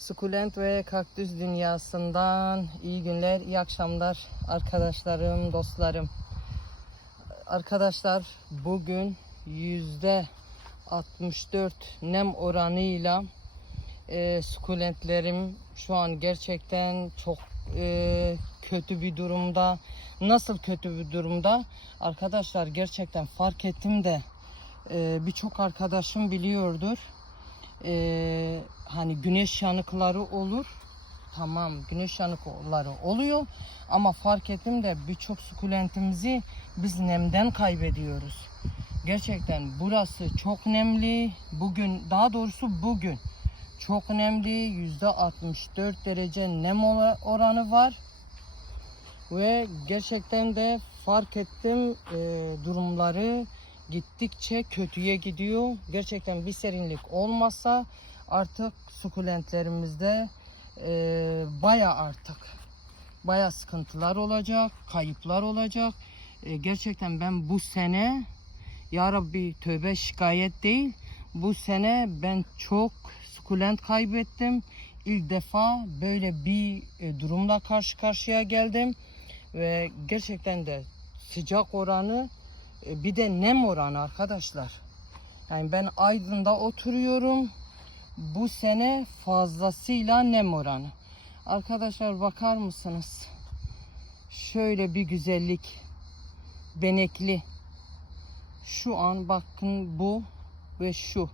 Sukulent ve kaktüs dünyasından iyi günler, iyi akşamlar arkadaşlarım, dostlarım. Arkadaşlar bugün yüzde 64 nem oranıyla e, sukulentlerim şu an gerçekten çok e, kötü bir durumda. Nasıl kötü bir durumda? Arkadaşlar gerçekten fark ettim de e, birçok arkadaşım biliyordur. E, hani güneş yanıkları olur. Tamam güneş yanıkları oluyor ama fark ettim de birçok sukulentimizi biz nemden kaybediyoruz. Gerçekten burası çok nemli. Bugün daha doğrusu bugün çok nemli. Yüzde 64 derece nem ora- oranı var. Ve gerçekten de fark ettim e, durumları gittikçe kötüye gidiyor. Gerçekten bir serinlik olmasa artık sukulentlerimizde e, baya artık baya sıkıntılar olacak, kayıplar olacak. E, gerçekten ben bu sene ya Rabbi tövbe şikayet değil. Bu sene ben çok sukulent kaybettim. İlk defa böyle bir e, durumla karşı karşıya geldim ve gerçekten de sıcak oranı e, bir de nem oranı arkadaşlar. Yani ben Aydın'da oturuyorum. Bu sene fazlasıyla nem oranı. Arkadaşlar bakar mısınız? Şöyle bir güzellik. Benekli. Şu an bakın bu ve şu.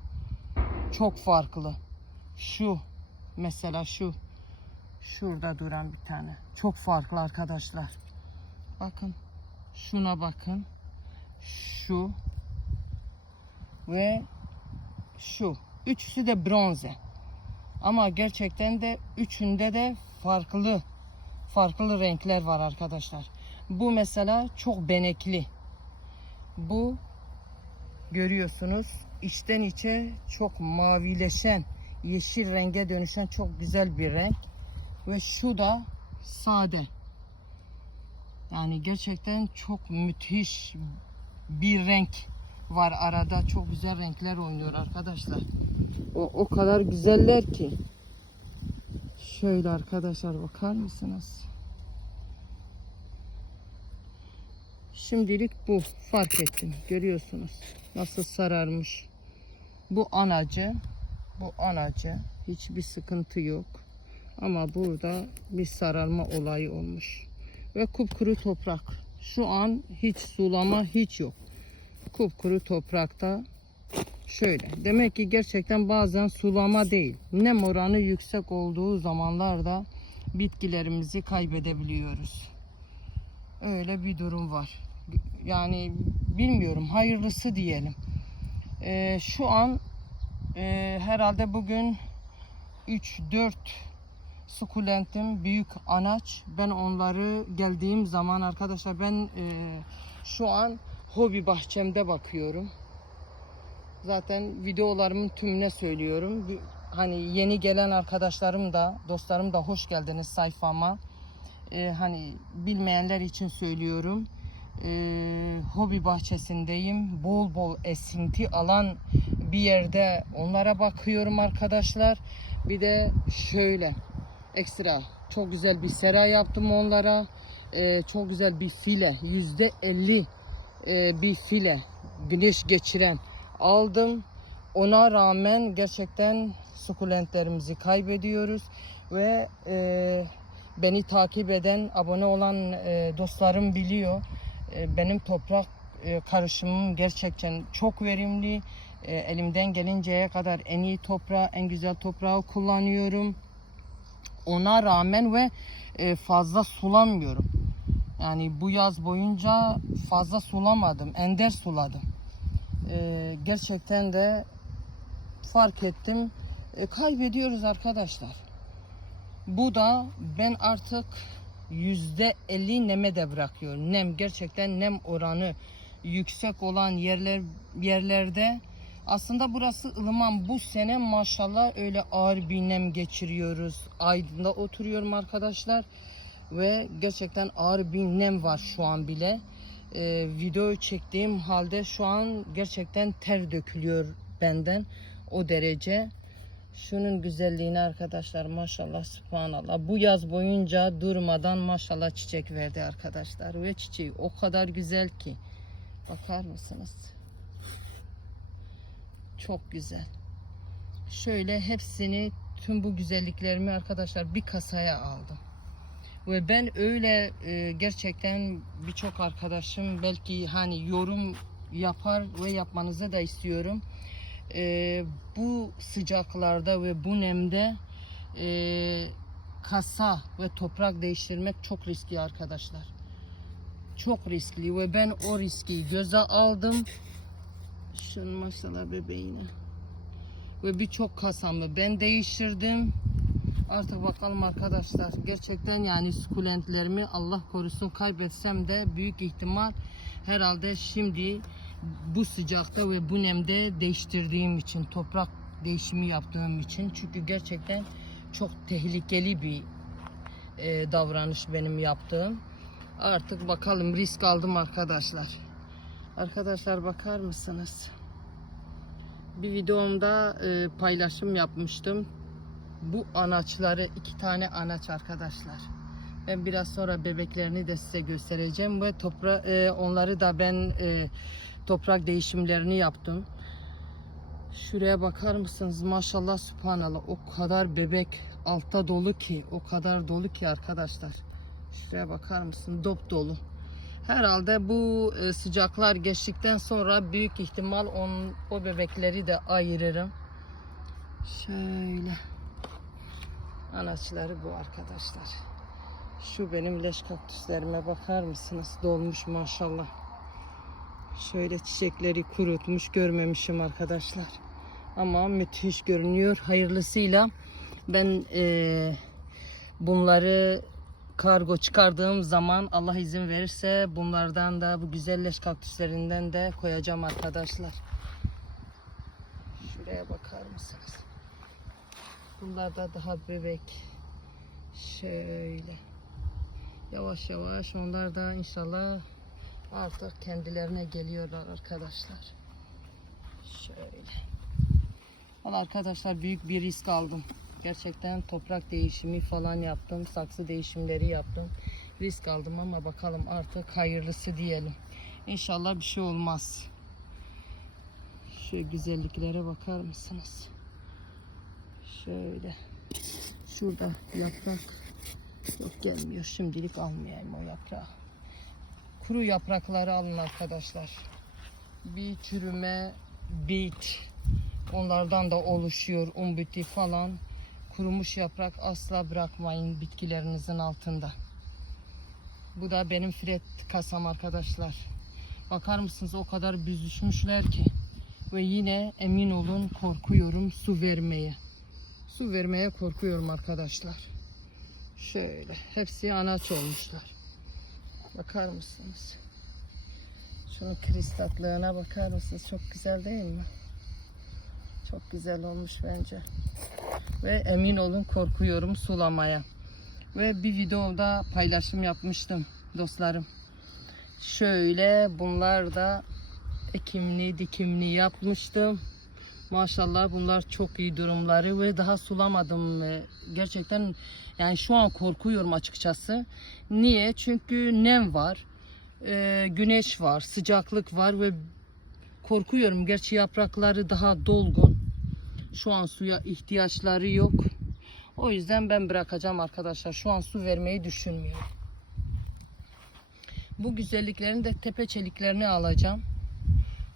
Çok farklı. Şu mesela şu. Şurada duran bir tane. Çok farklı arkadaşlar. Bakın. Şuna bakın. Şu. Ve şu. Üçüsü de bronze. Ama gerçekten de üçünde de farklı farklı renkler var arkadaşlar. Bu mesela çok benekli. Bu görüyorsunuz içten içe çok mavileşen, yeşil renge dönüşen çok güzel bir renk. Ve şu da sade. Yani gerçekten çok müthiş bir renk var arada. Çok güzel renkler oynuyor arkadaşlar. O, o kadar güzeller ki. Şöyle arkadaşlar bakar mısınız? Şimdilik bu fark ettim. Görüyorsunuz nasıl sararmış. Bu anacı. Bu anacı. Hiçbir sıkıntı yok. Ama burada bir sararma olayı olmuş. Ve kupkuru toprak. Şu an hiç sulama hiç yok. Kupkuru toprakta şöyle. Demek ki gerçekten bazen sulama değil. Nem oranı yüksek olduğu zamanlarda bitkilerimizi kaybedebiliyoruz. Öyle bir durum var. Yani bilmiyorum hayırlısı diyelim. Ee, şu an e, herhalde bugün 3-4 sukulentim büyük anaç. Ben onları geldiğim zaman arkadaşlar ben e, şu an hobi bahçemde bakıyorum. Zaten videolarımın tümüne söylüyorum. Hani yeni gelen arkadaşlarım da dostlarım da hoş geldiniz sayfama. Ee, hani bilmeyenler için söylüyorum. Ee, hobi bahçesindeyim. Bol bol esinti alan bir yerde onlara bakıyorum arkadaşlar. Bir de şöyle ekstra çok güzel bir sera yaptım onlara. Ee, çok güzel bir file yüzde elli e, bir file güneş geçiren aldım. Ona rağmen gerçekten sukulentlerimizi kaybediyoruz ve e, beni takip eden, abone olan e, dostlarım biliyor. E, benim toprak e, karışımım gerçekten çok verimli. E, elimden gelinceye kadar en iyi toprağı, en güzel toprağı kullanıyorum. Ona rağmen ve e, fazla sulamıyorum. Yani bu yaz boyunca fazla sulamadım. Ender suladım. Ee, gerçekten de fark ettim. E, kaybediyoruz arkadaşlar. Bu da ben artık yüzde elli neme de bırakıyorum. Nem gerçekten nem oranı yüksek olan yerler yerlerde aslında burası ılıman. Bu sene maşallah öyle ağır bir nem geçiriyoruz. Aydın'da oturuyorum arkadaşlar ve gerçekten ağır bir nem var şu an bile. Ee, video çektiğim halde şu an gerçekten ter dökülüyor benden o derece. Şunun güzelliğine arkadaşlar maşallah subhanallah. Bu yaz boyunca durmadan maşallah çiçek verdi arkadaşlar. Ve çiçeği o kadar güzel ki. Bakar mısınız? Çok güzel. Şöyle hepsini tüm bu güzelliklerimi arkadaşlar bir kasaya aldım. Ve ben öyle e, gerçekten birçok arkadaşım belki hani yorum yapar ve yapmanızı da istiyorum. E, bu sıcaklarda ve bu nemde e, kasa ve toprak değiştirmek çok riskli arkadaşlar. Çok riskli ve ben o riski göze aldım. Şunun maşallah bebeğine. Ve birçok kasamı ben değiştirdim. Artık bakalım arkadaşlar. Gerçekten yani sukulentlerimi Allah korusun kaybetsem de büyük ihtimal herhalde şimdi bu sıcakta ve bu nemde değiştirdiğim için toprak değişimi yaptığım için çünkü gerçekten çok tehlikeli bir e, davranış benim yaptığım. Artık bakalım risk aldım arkadaşlar. Arkadaşlar bakar mısınız? Bir videomda e, paylaşım yapmıştım. Bu anaçları iki tane anaç arkadaşlar. Ben biraz sonra bebeklerini de size göstereceğim ve topra e, onları da ben e, toprak değişimlerini yaptım. Şuraya bakar mısınız? Maşallah subhanallah o kadar bebek altta dolu ki o kadar dolu ki arkadaşlar. Şuraya bakar mısın? Dop dolu. Herhalde bu e, sıcaklar geçtikten sonra büyük ihtimal on, o bebekleri de ayırırım. Şöyle. Anaçları bu arkadaşlar. Şu benim leş kaktüslerime bakar mısınız? Dolmuş maşallah. Şöyle çiçekleri kurutmuş görmemişim arkadaşlar. Ama müthiş görünüyor. Hayırlısıyla ben eee, bunları kargo çıkardığım zaman Allah izin verirse bunlardan da bu güzel leş kaktüslerinden de koyacağım arkadaşlar. Şuraya bakar mısınız? Bunlar da daha bebek. Şöyle. Yavaş yavaş onlar da inşallah artık kendilerine geliyorlar arkadaşlar. Şöyle. Valla arkadaşlar büyük bir risk aldım. Gerçekten toprak değişimi falan yaptım. Saksı değişimleri yaptım. Risk aldım ama bakalım artık hayırlısı diyelim. İnşallah bir şey olmaz. Şu güzelliklere bakar mısınız? Şöyle. Şurada yaprak yok gelmiyor. Şimdilik almayayım o yaprağı. Kuru yaprakları alın arkadaşlar. Bir çürüme, bit onlardan da oluşuyor. Umbuti falan. Kurumuş yaprak asla bırakmayın bitkilerinizin altında. Bu da benim fret kasam arkadaşlar. Bakar mısınız o kadar büzüşmüşler ki. Ve yine emin olun korkuyorum su vermeye. Su vermeye korkuyorum arkadaşlar. Şöyle hepsi anaç olmuşlar. Bakar mısınız? Şunun kristatlığına bakar mısınız? Çok güzel değil mi? Çok güzel olmuş bence. Ve emin olun korkuyorum sulamaya. Ve bir videoda paylaşım yapmıştım dostlarım. Şöyle bunlar da ekimli dikimli yapmıştım. Maşallah bunlar çok iyi durumları ve daha sulamadım. Gerçekten yani şu an korkuyorum açıkçası. Niye? Çünkü nem var, e, güneş var, sıcaklık var ve korkuyorum. Gerçi yaprakları daha dolgun. Şu an suya ihtiyaçları yok. O yüzden ben bırakacağım arkadaşlar. Şu an su vermeyi düşünmüyorum. Bu güzelliklerin de tepe çeliklerini alacağım.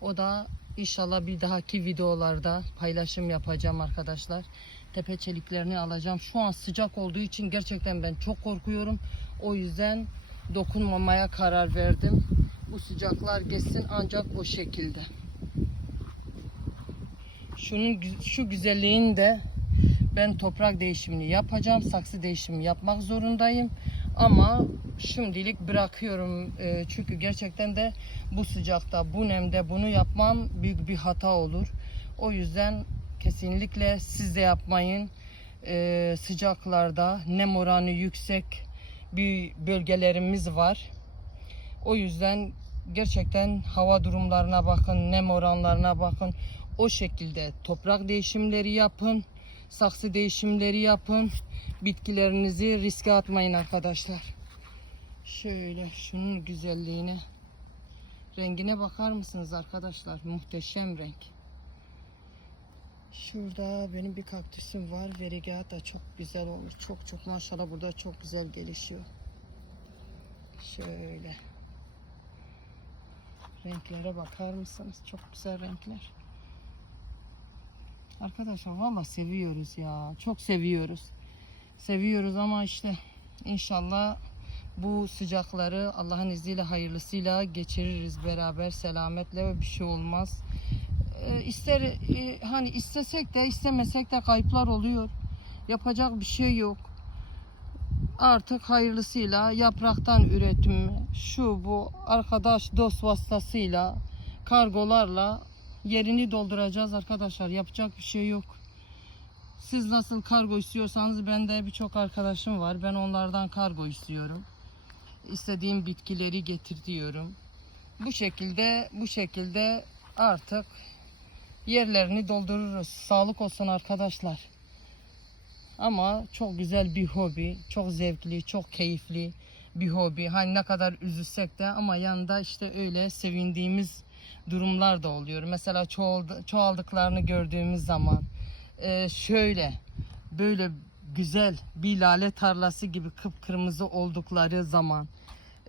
O da inşallah bir dahaki videolarda paylaşım yapacağım arkadaşlar. Tepe çeliklerini alacağım. Şu an sıcak olduğu için gerçekten ben çok korkuyorum. O yüzden dokunmamaya karar verdim. Bu sıcaklar geçsin ancak o şekilde. Şunun şu güzelliğin de ben toprak değişimini yapacağım. Saksı değişimi yapmak zorundayım. Ama şimdilik bırakıyorum. Ee, çünkü gerçekten de bu sıcakta, bu nemde bunu yapmam büyük bir hata olur. O yüzden kesinlikle siz de yapmayın. Ee, sıcaklarda nem oranı yüksek bir bölgelerimiz var. O yüzden gerçekten hava durumlarına bakın, nem oranlarına bakın. O şekilde toprak değişimleri yapın. Saksı değişimleri yapın. Bitkilerinizi riske atmayın arkadaşlar. Şöyle şunun güzelliğine. Rengine bakar mısınız arkadaşlar? Muhteşem renk. Şurada benim bir kaktüsüm var. Verigata çok güzel olmuş. Çok çok maşallah burada çok güzel gelişiyor. Şöyle. Renklere bakar mısınız? Çok güzel renkler. Arkadaşlar valla seviyoruz ya. Çok seviyoruz. Seviyoruz ama işte inşallah bu sıcakları Allah'ın izniyle hayırlısıyla geçiririz beraber selametle ve bir şey olmaz. Ee, ister e, hani istesek de istemesek de kayıplar oluyor. Yapacak bir şey yok. Artık hayırlısıyla yapraktan üretimi şu bu arkadaş dost vasıtasıyla kargolarla yerini dolduracağız arkadaşlar. Yapacak bir şey yok. Siz nasıl kargo istiyorsanız bende birçok arkadaşım var. Ben onlardan kargo istiyorum. İstediğim bitkileri getirtiyorum. Bu şekilde bu şekilde artık yerlerini doldururuz. Sağlık olsun arkadaşlar. Ama çok güzel bir hobi, çok zevkli, çok keyifli bir hobi. Hani ne kadar üzülsek de ama yanında işte öyle sevindiğimiz durumlar da oluyor. Mesela çoğaldı, çoğaldıklarını gördüğümüz zaman e, şöyle böyle güzel bir lale tarlası gibi kıpkırmızı oldukları zaman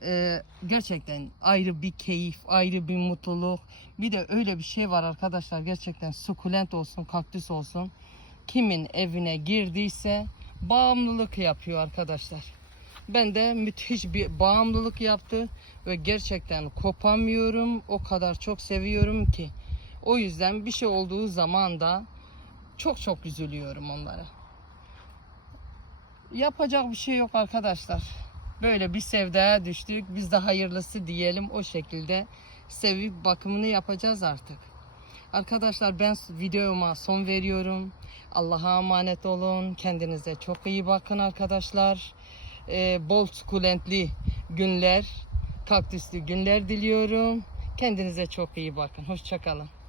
e, gerçekten ayrı bir keyif, ayrı bir mutluluk. Bir de öyle bir şey var arkadaşlar gerçekten sukulent olsun, kaktüs olsun. Kimin evine girdiyse bağımlılık yapıyor arkadaşlar. Ben de müthiş bir bağımlılık yaptı ve gerçekten kopamıyorum. O kadar çok seviyorum ki. O yüzden bir şey olduğu zaman da çok çok üzülüyorum onlara. Yapacak bir şey yok arkadaşlar. Böyle bir sevdaya düştük. Biz de hayırlısı diyelim o şekilde sevip bakımını yapacağız artık. Arkadaşlar ben videoma son veriyorum. Allah'a emanet olun. Kendinize çok iyi bakın arkadaşlar. Ee, bol sukulentli günler, kaktüslü günler diliyorum. Kendinize çok iyi bakın. Hoşçakalın.